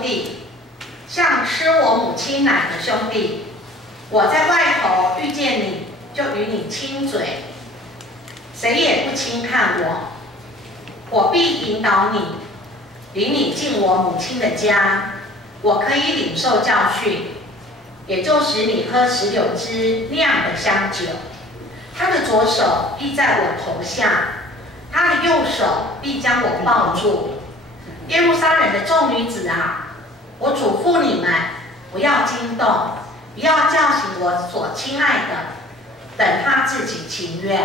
兄弟，像吃我母亲奶的兄弟。我在外头遇见你，就与你亲嘴，谁也不轻看我。我必引导你，领你进我母亲的家。我可以领受教训，也就使你喝16支酿的香酒。他的左手必在我头下，他的右手必将我抱住。耶路撒冷的众女子啊，我嘱咐你们，不要惊动，不要叫醒我所亲爱的，等他自己情愿。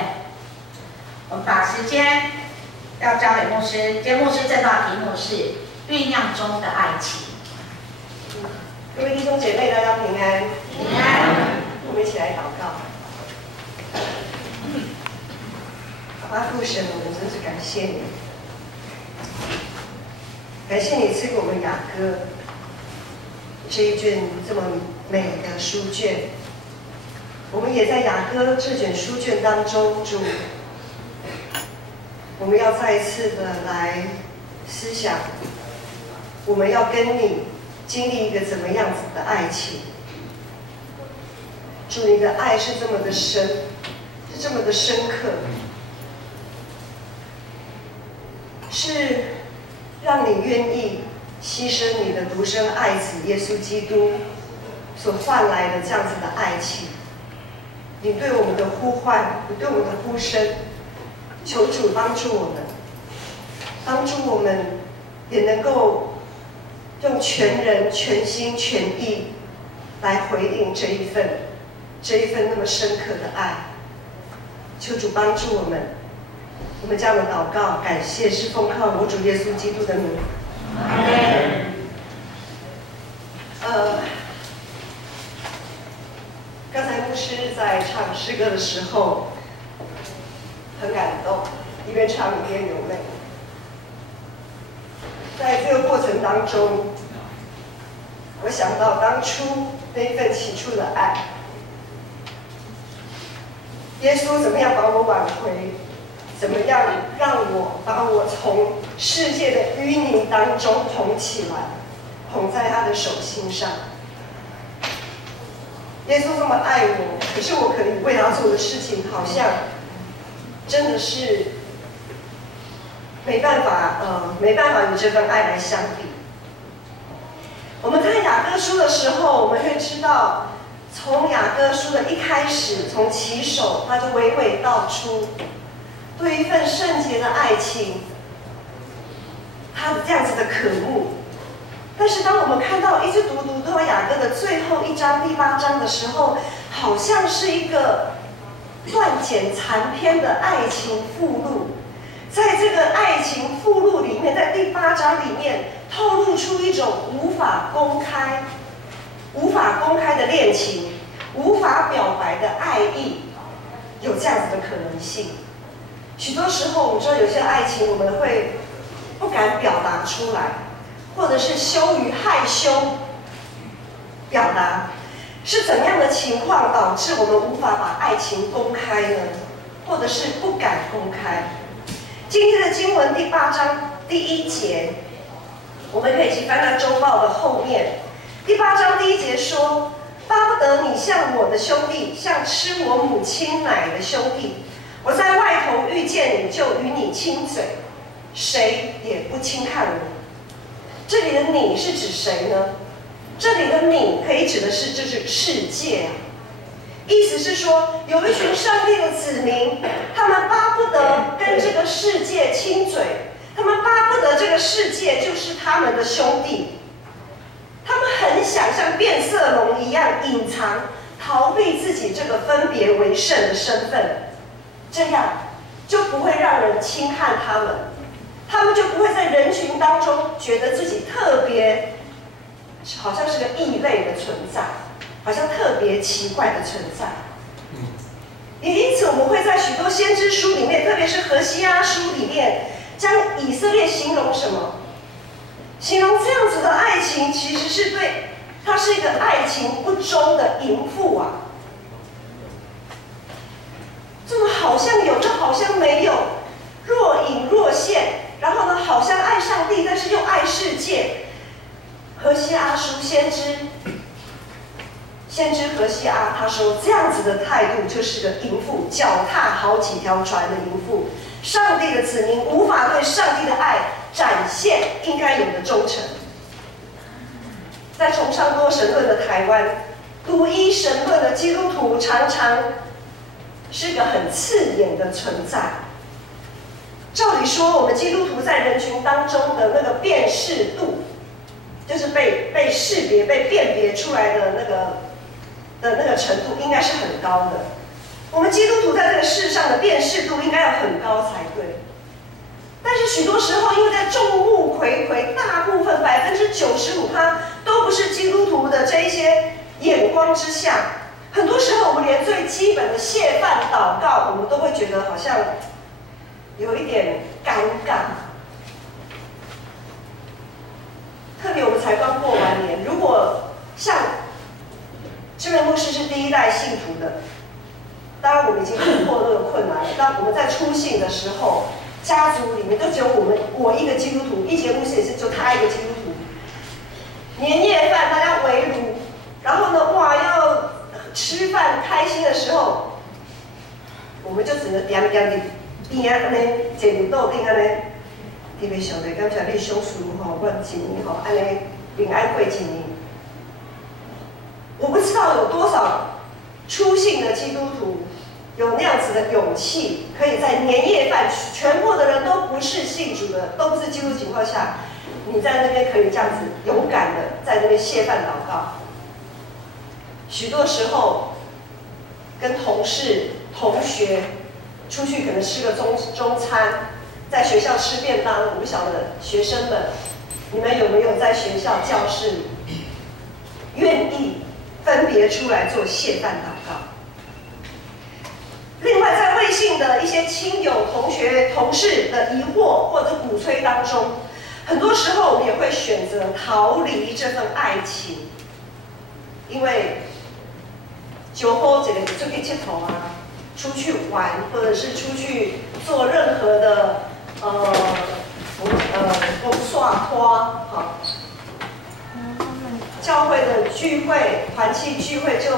我们把时间要交给牧师，今天牧师这道题目是酝酿中的爱情。各位弟兄姐妹，大家平安。平安。我们一起来祷告。阿爸父神，我们真是感谢你，感谢你赐给我们雅歌这一卷这么美的书卷。我们也在雅歌这卷书卷当中，主，我们要再一次的来思想，我们要跟你经历一个怎么样子的爱情。主，你的爱是这么的深，是这么的深刻，是让你愿意牺牲你的独生爱子耶稣基督所换来的这样子的爱情。你对我们的呼唤，你对我们的呼声，求主帮助我们，帮助我们也能够用全人、全心、全意来回应这一份那么深刻的爱。求主帮助我们，我们这样的祷告，感谢是奉靠我主耶稣基督的名。阿门。刚才牧师在唱诗歌的时候很感动，一边唱一边流泪。在这个过程当中，我想到当初那一份起初的爱，耶稣怎么样把我挽回，怎么样把我从世界的淤泥当中捧起来，捧在他的手心上。耶稣这么爱我，可是我可以为他做的事情，好像真的是没办法与这份爱来相比。我们看雅歌书的时候，我们会知道，从雅歌书的一开始，从起手，他就娓娓道出对一份圣洁的爱情，他的这样子的渴慕。但是当我们看到一直读雅歌的最后一章第8章的时候，好像是一个断简残篇的爱情附录。在这个爱情附录里面，在第8章里面透露出一种无法公开的恋情，无法表白的爱意，有这样子的可能性。许多时候，我们知道有些爱情我们会不敢表达出来，或者是羞于害羞表达，是怎样的情况导致我们无法把爱情公开呢？或者是不敢公开？今天的经文第8章第1节，我们可以一起翻到周报的后面。第8章第1节说：“巴不得你像我的兄弟，像吃我母亲奶的兄弟。我在外头遇见你，就与你亲嘴，谁也不轻看我。”这里的你是指谁呢？这里的你可以指的是就是世界啊。意思是说，有一群上帝的子民，他们巴不得跟这个世界亲嘴，他们巴不得这个世界就是他们的兄弟，他们很想像变色龙一样隐藏、逃避自己这个分别为圣的身份，这样就不会让人轻看他们，他们就不会在人群当中觉得自己特别，好像是个异类的存在。好像特别奇怪的存在，也因此我们会在许多先知书里面，特别是何西阿书里面，将以色列形容什么？形容这样子的爱情，其实是对它是一个爱情不忠的淫妇啊！这么好像有，又好像没有，若隐若现，然后呢，好像爱上帝，但是又爱世界。何西阿书先知何西阿他说，这样子的态度就是个淫妇，脚踏好几条船的淫妇。上帝的子民无法对上帝的爱展现应该有的忠诚。在崇尚多神论的台湾，独一神论的基督徒常常是个很刺眼的存在。照理说，我们基督徒在人群当中的那个辨识度，就是被识别、被辨别出来的那个程度，应该是很高的。我们基督徒在这个世上的辨识度应该要很高才对。但是许多时候，因为在众目睽睽，大部分95%都不是基督徒的这一些眼光之下，很多时候我们连最基本的谢饭祷告，我们都会觉得好像有一点尴尬。特别我们才刚过完年，如果像这位牧师是第一代信徒的，当然我们已经突破那个困难了。当我们在初信的时候，家族里面就只有我一个基督徒，一节牧师也是就他一个基督徒。年夜饭大家围炉，然后呢，哇，要吃饭开心的时候，我们就只能点点的边啊，安尼坐牛肚顶安尼，特别上帝感谢你小事吼，我一年吼安尼平安过一年。我不知道有多少初信的基督徒有那样子的勇气，可以在年夜饭全部的人都不是信主的，都不是基督徒情况下，你在那边可以这样子勇敢的在那边谢饭祷告。许多时候跟同事、同学出去可能吃个中餐，在学校吃便当，我不晓得学生们，你们有没有在学校教室愿意分别出来做谢饭祷告？另外，在未信的一些亲友、同学、同事的疑惑或者鼓吹当中，很多时候我们也会选择逃离这份爱情，因为酒后这个就可以佚佗啊，出去玩，或者是出去做任何的耍花，好，教会的聚会、团契聚会就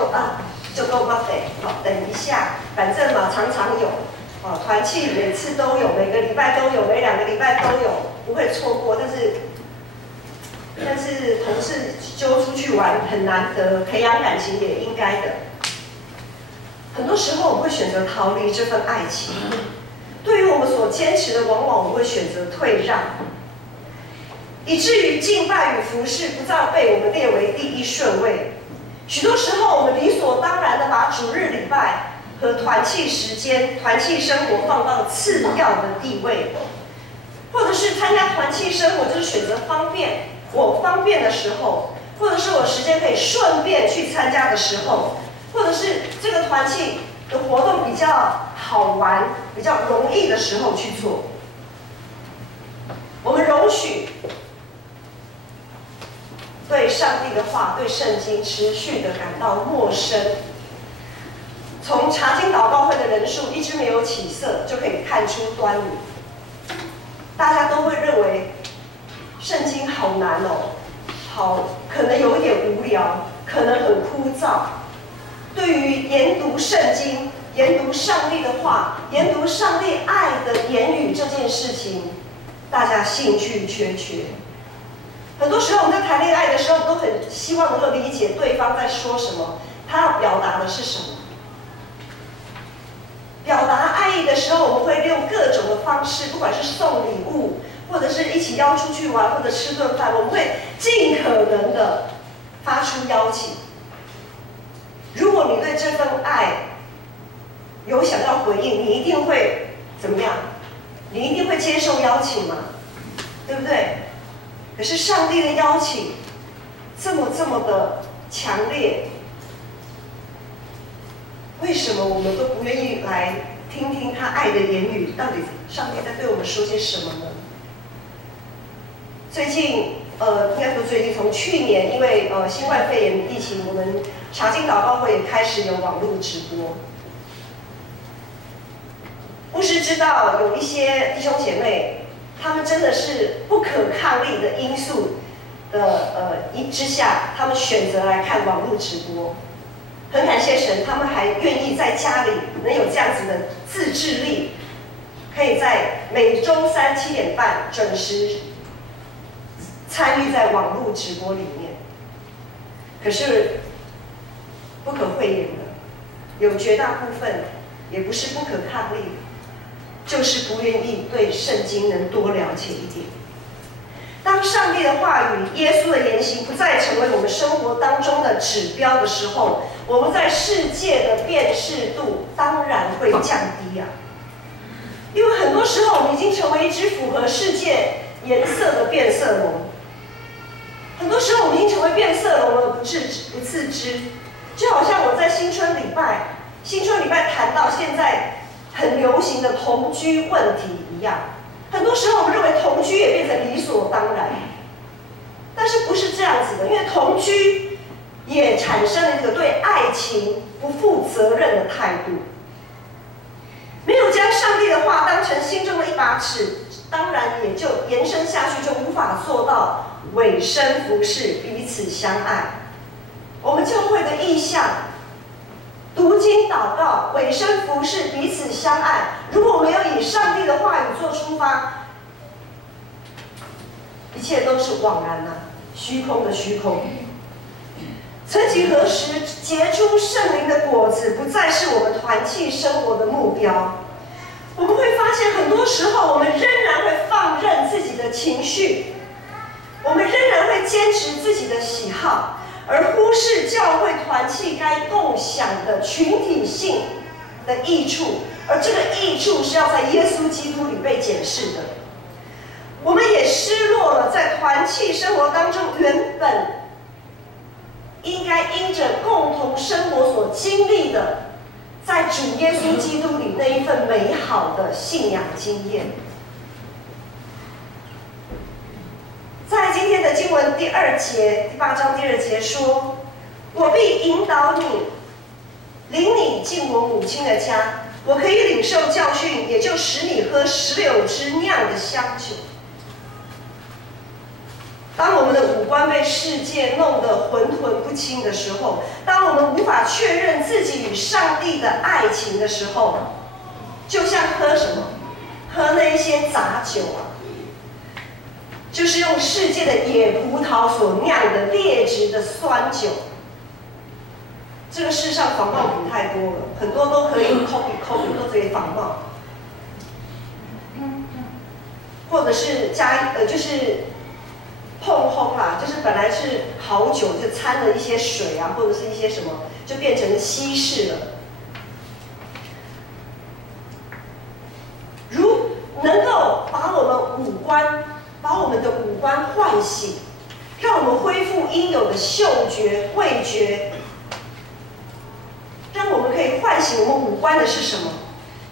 够吗？好，等一下，反正嘛常常有，团契每次都有，每个礼拜都有，每2个礼拜都有，不会错过。但是同事揪出去玩很难得，培养感情也应该的。很多时候我们会选择逃离这份爱情，对于我们所坚持的，往往我们会选择退让，以至于敬拜与服事不再被我们列为第一顺位。许多时候，我们理所当然的把主日礼拜和团契时间、团契生活放到次要的地位，或者是参加团契生活就是选择方便，我方便的时候，或者是我时间可以顺便去参加的时候，或者是这个团契的活动比较好玩、比较容易的时候去做。我们容许对上帝的话、对圣经持续的感到陌生。从查经祷告会的人数一直没有起色，就可以看出端倪。大家都会认为圣经好难哦，可能有一点无聊，可能很枯燥。对于研读圣经、研读上帝的话、研读上帝爱的言语这件事情，大家兴趣缺缺。很多时候我们在谈恋爱的时候，都很希望能够理解对方在说什么，他要表达的是什么。表达爱意的时候，我们会用各种的方式，不管是送礼物，或者是一起邀出去玩，或者吃顿饭，我们会尽可能的发出邀请。如果你对这份爱有想要回应，你一定会怎么样？你一定会接受邀请嘛，对不对？可是上帝的邀请这么的强烈，为什么我们都不愿意来听听他爱的言语？到底上帝在对我们说些什么呢？最近，应该说最近，从去年，因为新冠肺炎疫情，我们查经祷告会也开始有网络直播。牧师知道有一些弟兄姐妹，他们真的是不可抗力的因素，之下，他们选择来看网络直播。很感谢神，他们还愿意在家里能有这样子的自制力，可以在每周3、7点半准时参与在网络直播里面。可是不可讳言的，有绝大部分也不是不可抗力，就是不愿意对圣经能多了解一点。当上帝的话语、耶稣的言行不再成为我们生活当中的指标的时候，我们在世界的辨识度当然会降低啊。因为很多时候我们已经成为一只符合世界颜色的变色龙，很多时候我们已经成为变色龙而不自知。就好像我在新春礼拜谈到现在很流行的同居问题一样。很多时候，我们认为同居也变成理所当然，但是不是这样子的？因为同居也产生了一个对爱情不负责任的态度，没有将上帝的话当成心中的一把尺，当然也就延伸下去，就无法做到委身服侍、彼此相爱。我们教会的意向。读经祷告、委身服侍、彼此相爱。如果没有以上帝的话语做出发，一切都是枉然啊，虚空的虚空。曾几何时，结出圣灵的果子不再是我们团契生活的目标。我们会发现，很多时候我们仍然会放任自己的情绪，我们仍然会坚持自己的喜好。而忽视教会团契该共享的群体性的益处，而这个益处是要在耶稣基督里被检视的。我们也失落了在团契生活当中原本应该因着共同生活所经历的，在主耶稣基督里那一份美好的信仰经验。在今天的经文第2节，第8章第2节说：“我必引导你，领你进我母亲的家，我可以领受教训，也就使你喝16支酿的香酒。”当我们的五官被世界弄得浑浑不清的时候，当我们无法确认自己与上帝的爱情的时候，就像喝什么？喝那一些杂酒啊。就是用世界的野葡萄所酿的劣质的酸酒。这个世上仿冒品太多了，很多都可以 copy 都可以仿冒，或者是就是碰烘啦，就是本来是好酒，就掺了一些水啊，或者是一些什么，就变成稀释了。如能够把我们的五官唤醒，让我们恢复应有的嗅觉、味觉，让我们可以唤醒我们五官的是什么？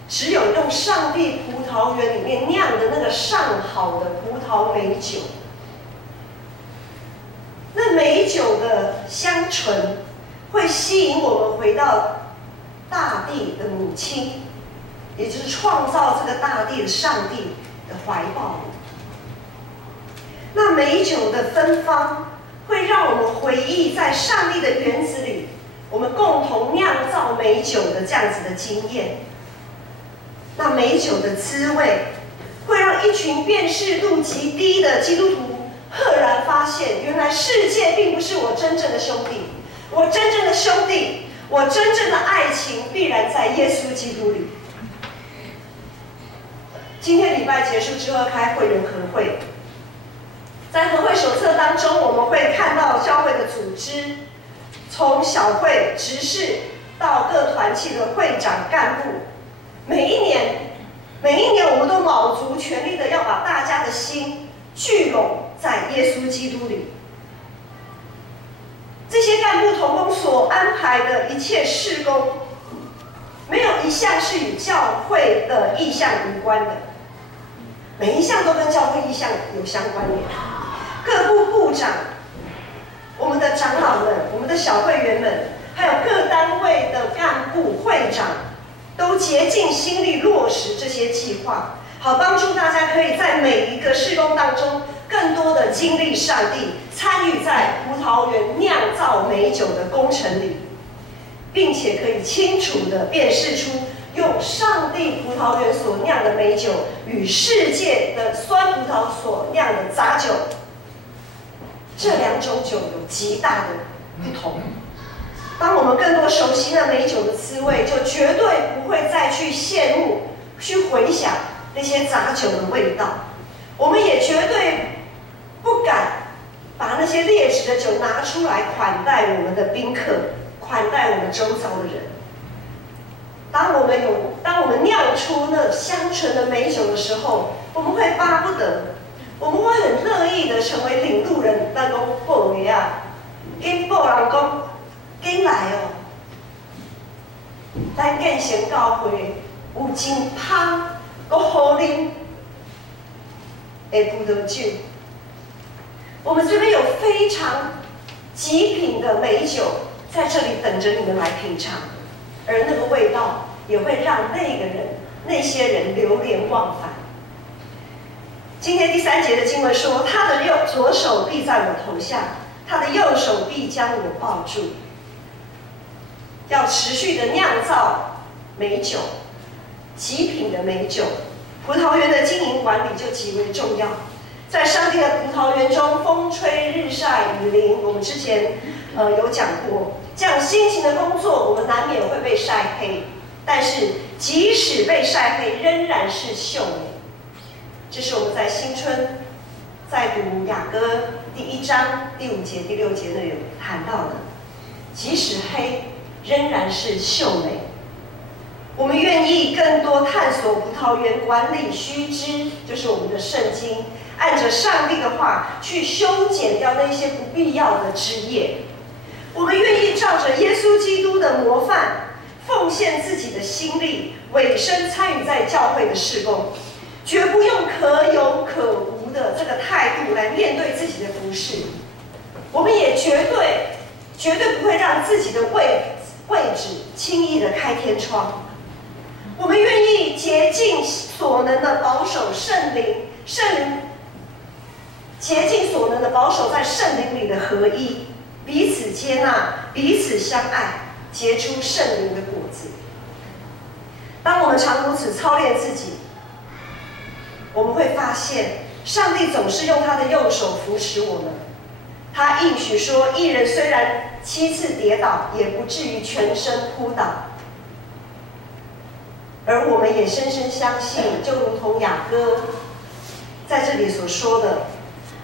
只有用上帝葡萄园里面酿的那个上好的葡萄美酒。那美酒的香醇会吸引我们回到大地的母亲，也就是创造这个大地的上帝的怀抱里。那美酒的芬芳会让我们回忆在上帝的园子里，我们共同酿造美酒的这样子的经验。那美酒的滋味会让一群辨识度极低的基督徒赫然发现，原来世界并不是我真正的兄弟，我真正的兄弟，我真正的爱情必然在耶稣基督里。今天礼拜结束之后开会员合会，在合会手册当中，我们会看到教会的组织，从小会、执事到各团契的会长、干部，每一年我们都卯足全力的要把大家的心聚拢在耶稣基督里。这些干部同工所安排的一切事工，没有一项是与教会的意向无关的，每一项都跟教会意向有相关联。各部部长、我们的长老们、我们的小会员们，还有各单位的干部、会长，都竭尽心力落实这些计划，好帮助大家可以在每一个事工当中更多的经历上帝，参与在葡萄园酿造美酒的工程里，并且可以清楚地辨识出用上帝葡萄园所酿的美酒与世界的酸葡萄所酿的杂酒，这两种酒有极大的不同。当我们更多熟悉那美酒的滋味，就绝对不会再去羡慕、去回想那些杂酒的味道。我们也绝对不敢把那些劣质的酒拿出来款待我们的宾客，款待我们周遭的人。当我们酿出那香醇的美酒的时候，我们会巴不得，我们会很乐意的成为领路人，那讲报爷啊，跟报人讲。紧来哦！咱建成教会有真香、阁好啉的葡萄酒。我们这边有非常极品的美酒在这里等着你们来品尝，而那个味道也会让那些人流连忘返。今天第3节的经文说：“他的左手臂在我头下，他的右手臂将我抱住。”要持续的酿造美酒，极品的美酒。葡萄园的经营管理就极为重要。在上帝的葡萄园中，风吹日晒雨淋，我们之前有讲过，这样辛勤的工作，我们难免会被晒黑。但是即使被晒黑，仍然是秀美。这是我们在新春在读雅歌第1章第5节、第6节那里有谈到的，即使黑。仍然是秀美。我们愿意更多探索葡萄园管理须知，就是我们的圣经，按着上帝的话去修剪掉那些不必要的枝叶。我们愿意照着耶稣基督的模范，奉献自己的心力，委身参与在教会的事工，绝不用可有可无的这个态度来面对自己的服事。我们也绝对不会让自己的位置轻易的开天窗。我们愿意竭尽所能的保守圣灵竭尽所能的保守在圣灵里的合一，彼此接纳，彼此相爱，结出圣灵的果子。当我们常如此操练自己，我们会发现上帝总是用他的右手扶持我们。他应许说，一人虽然7次跌倒，也不至于全身扑倒。而我们也深深相信，就如同雅歌在这里所说的，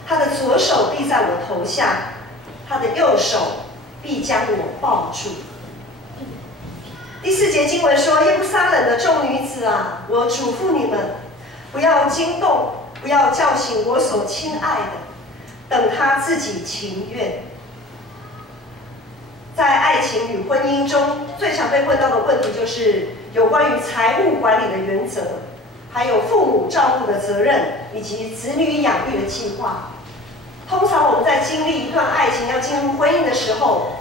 他的左手臂在我头下，他的右手必将我抱住。第4节经文说：“耶路撒冷的众女子啊，我嘱咐你们，不要惊动，不要叫醒我所亲爱的。”等他自己情愿。在爱情与婚姻中，最常被问到的问题就是有关于财务管理的原则，还有父母照顾的责任，以及子女养育的计划。通常我们在经历一段爱情要进入婚姻的时候，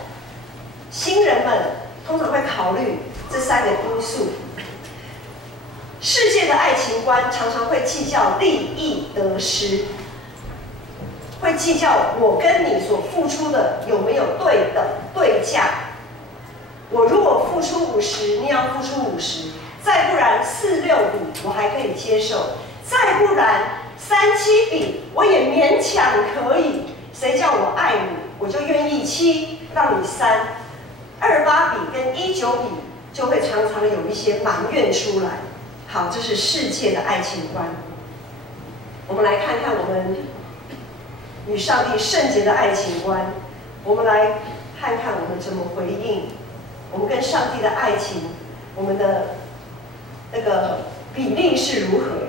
新人们通常会考虑这3个因素。世界的爱情观常常会计较利益得失。会计较我跟你所付出的有没有对等对价。我如果付出50，你要付出50，再不然4-6比我还可以接受，再不然3-7比我也勉强可以。谁叫我爱你，我就愿意7让你3，28比跟19比就会常常有一些埋怨出来。好，这是世界的爱情观。我们来看看我们与上帝圣洁的爱情观，我们来看看我们怎么回应，我们跟上帝的爱情，我们的那个比例是如何。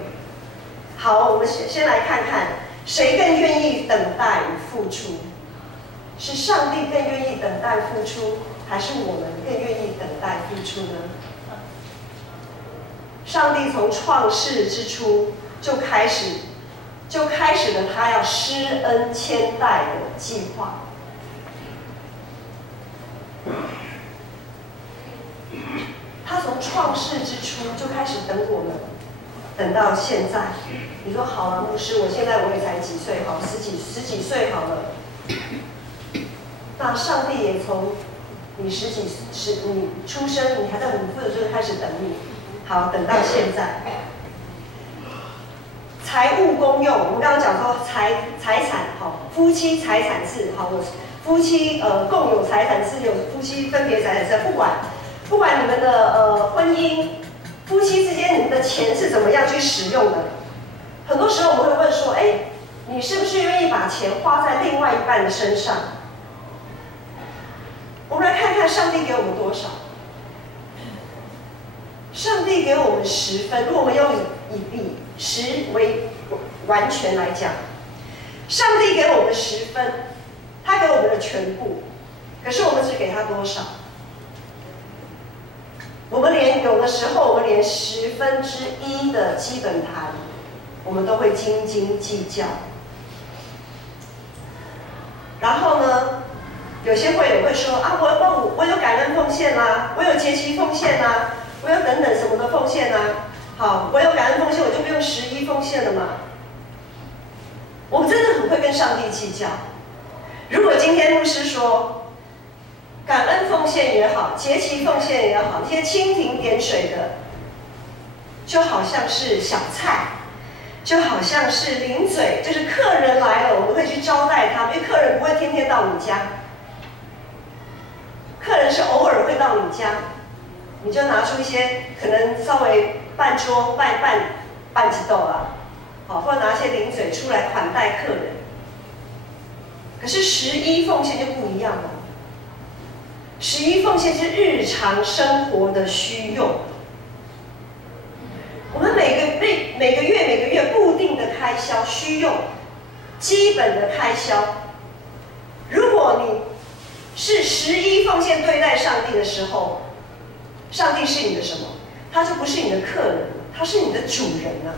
好，我们先来看看谁更愿意等待与付出，是上帝更愿意等待付出，还是我们更愿意等待付出呢？上帝从创世之初就开始了他要施恩千代的计划。他从创世之初就开始等我们，等到现在。你说好了，牧师，我现在也才几岁，好，十几岁好了。那上帝也从你你出生，你还在母腹的时候开始等你，好，等到现在。财务公用，我们刚刚讲说财产，好，夫妻财产制，好，夫妻共有财产制，有夫妻分别财产制，不管你们的婚姻，夫妻之间你们的钱是怎么样去使用的，很多时候我们会问说，哎，你是不是愿意把钱花在另外一半的身上？我们来看看上帝给我们多少。上帝给我们10分，如果我们用以10为完全来讲，上帝给我们10分，他给我们的全部，可是我们只给他多少？我们有的时候我们连1/10的基本盘，我们都会斤斤计较。然后呢，有些会友会说啊，我有感恩奉献啦，我有节期奉献啦，我有等等什么的奉献啦。好，我有感恩奉献，我就不用11奉献了嘛。我们真的很会跟上帝计较。如果今天牧师说，感恩奉献也好，节期奉献也好，这些蜻蜓点水的，就好像是小菜，就好像是零嘴，就是客人来了，我们会去招待他，因为客人不会天天到你家，客人是偶尔会到你家，你就拿出一些可能稍微半桌半几豆啦，好，或者拿一些零嘴出来款待客人。可是11奉献就不一样了。11奉献是日常生活的需用，我们每个月固定的开销需用，基本的开销。如果你是11奉献对待上帝的时候，上帝是你的什么？他就不是你的客人，他是你的主人啊。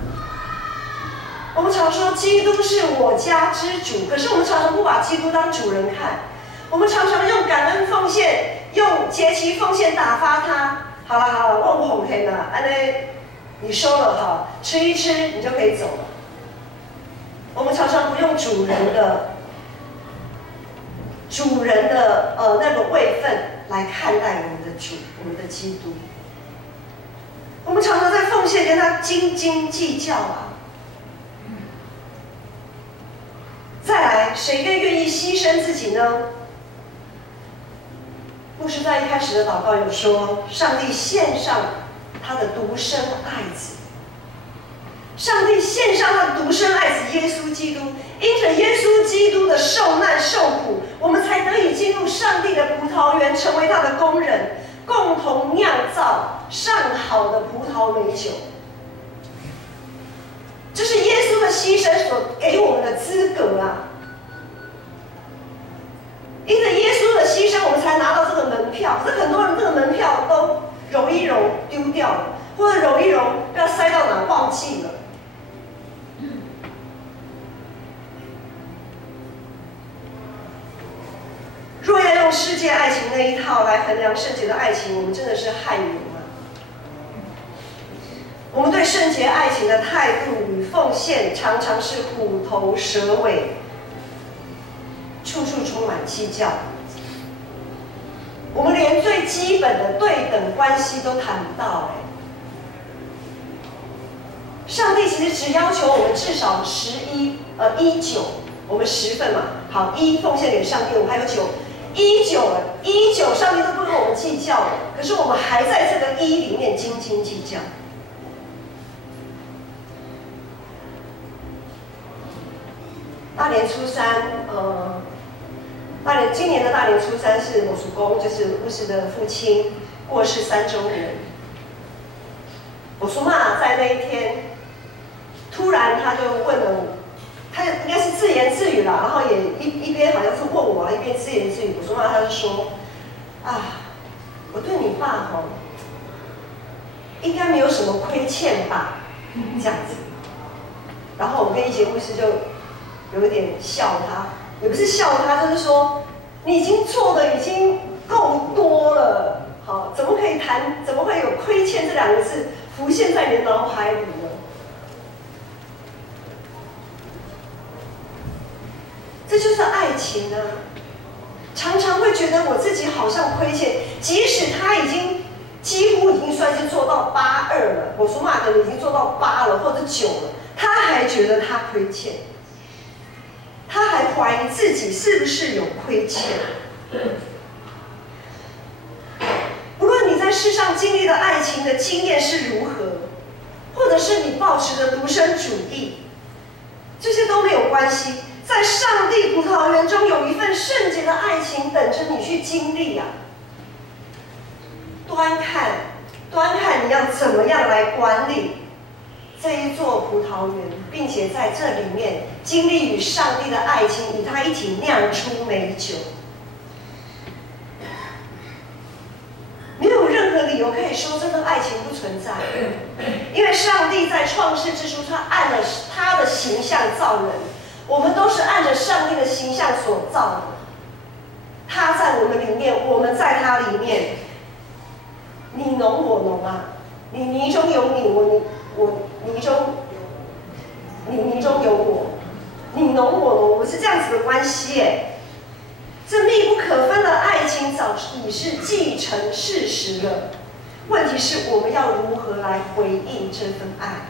我们常说基督是我家之主，可是我们常常不把基督当主人看。我们常常用感恩奉献、用节期奉献打发他。好了，我不哄骗了，安内你收了哈，吃一吃你就可以走了。我们常常不用主人的那个位分来看待我们的主，我们的基督。我们常常在奉献跟他斤斤计较啊。再来，谁更愿意牺牲自己呢？牧师在一开始的祷告有说，上帝献上他的独生爱子，上帝献上他的独生爱子耶稣基督，因着耶稣基督的受难受苦，我们才得以进入上帝的葡萄园，成为他的工人，共同酿造上好的葡萄美酒。这是耶稣的牺牲所给我们的资格啊！因着耶稣的牺牲，我们才拿到这个门票。可是很多人这个门票都揉一揉丢掉了，或者揉一揉不知道塞到哪忘记了。若要用世界爱情那一套来衡量圣洁的爱情，我们真的是汗颜啊！我们对圣洁爱情的态度与奉献，常常是虎头蛇尾，处处充满计较。我们连最基本的对等关系都谈不到上帝其实只要求我们至少9，我们10份嘛，好，1奉献给上帝，我们还有9，19，上帝都不跟我们计较了，可是我们还在这个1里面斤斤计较。大年初三，今年的大年初三是我叔公，就是牧师的父亲过世3周年。我叔妈在那一天，突然他就问了我，他应该是自言自语啦，然后也一边好像是问我，一边自言自语。我叔妈他就说，啊，我对你爸应该没有什么亏欠吧，这样子。然后我跟一节牧师就有一点笑他，也不是笑他，就是说你已经做的已经够多了，好，怎么会有亏欠这2个字浮现在你的脑海里呢？这就是爱情啊！常常会觉得我自己好像亏欠，即使他几乎已经算是做到82了，我说嘛的已经做到8了或者9了，他还觉得他亏欠，他还怀疑自己是不是有亏欠。不论你在世上经历的爱情的经验是如何，或者是你抱持的独身主义，这些都没有关系。在上帝葡萄园中有一份圣洁的爱情等着你去经历啊！端看你要怎么样来管理这一座葡萄园，并且在这里面经历与上帝的爱情，与他一起酿出美酒。没有任何理由可以说这份爱情不存在，因为上帝在创世之初，他按了他的形象造人，我们都是按着上帝的形象所造的。他在我们里面，我们在他里面，你侬我侬啊，你泥中有你，我泥中有我，你侬我侬，我们是这样子的关系耶。这密不可分的爱情早已是既成事实了，问题是我们要如何来回应这份爱？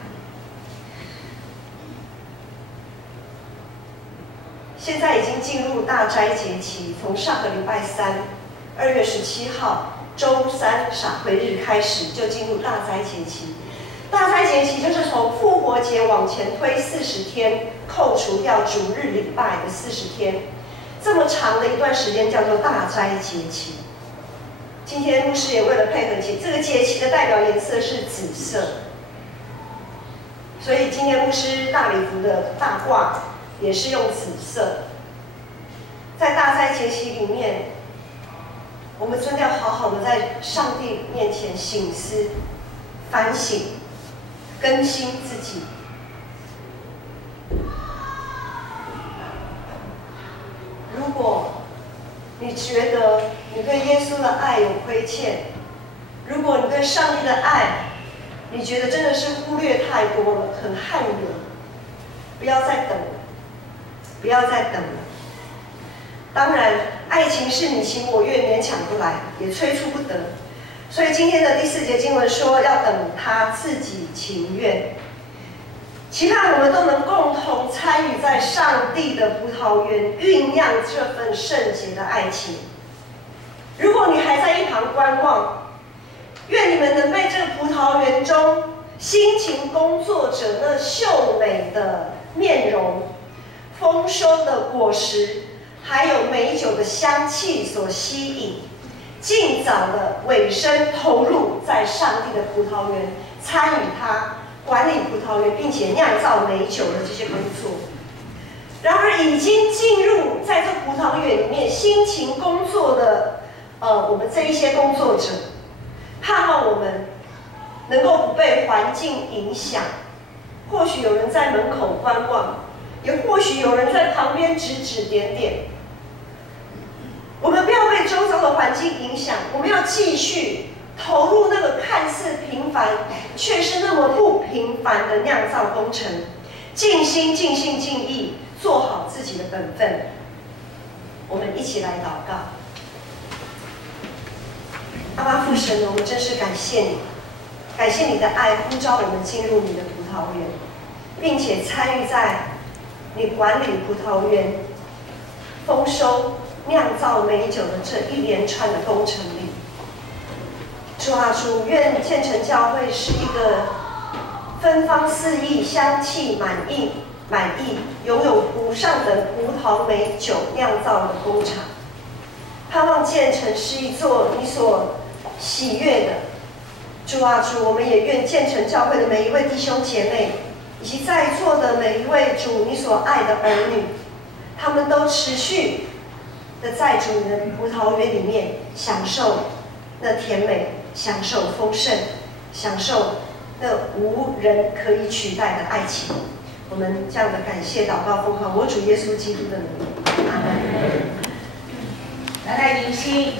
现在已经进入大斋节期，从上个礼拜三，2月17号周三傻回日开始，就进入大斋节期。大斋节期就是从复活节往前推40天，扣除掉主日礼拜的40天。这么长的一段时间叫做大斋节期。今天牧师也为了配合这个节期的代表颜色是紫色，所以今天牧师大礼服的大褂也是用紫色。在大斋节期里面，我们真的要好好的在上帝面前省思、反省、更新自己。如果你觉得你对耶稣的爱有亏欠，如果你对上帝的爱，你觉得真的是忽略太多了，很汗颜，不要再等了，不要再等了。当然，爱情是你情我愿，勉强不来，也催促不得。所以今天的第4节经文说，要等他自己情愿。期盼我们都能共同参与在上帝的葡萄园，酝酿这份圣洁的爱情。如果你还在一旁观望，愿你们能被这个葡萄园中辛勤工作者那秀美的面容、丰收的果实，还有美酒的香气所吸引，尽早的委身投入在上帝的葡萄园，参与它管理葡萄园，并且酿造美酒的这些工作。然而，已经进入在这葡萄园里面辛勤工作的我们这一些工作者，盼望我们能够不被环境影响。或许有人在门口观望，也或许有人在旁边指指点点。我们不要被周遭的环境影响，我们要继续投入那个看似平凡，却是那么不平凡的酿造工程，尽心尽性尽意做好自己的本分。我们一起来祷告。阿爸父神，我们真是感谢你，感谢你的爱呼召我们进入你的葡萄园，并且参与在你管理葡萄园丰收酿造美酒的这一连串的工程里。主啊，主，愿建成教会是一个芬芳四溢、香气满溢、拥有无上的葡萄美酒酿造的工厂。盼望建成是一座你所喜悦的。主啊，主，我们也愿建成教会的每一位弟兄姐妹，以及在座的每一位主你所爱的儿女，他们都持续的在主你的葡萄园里面享受那甜美，享受丰盛，享受那无人可以取代的爱情。我们这样的感谢祷告奉靠我主耶稣基督的名，阿门。来迎新。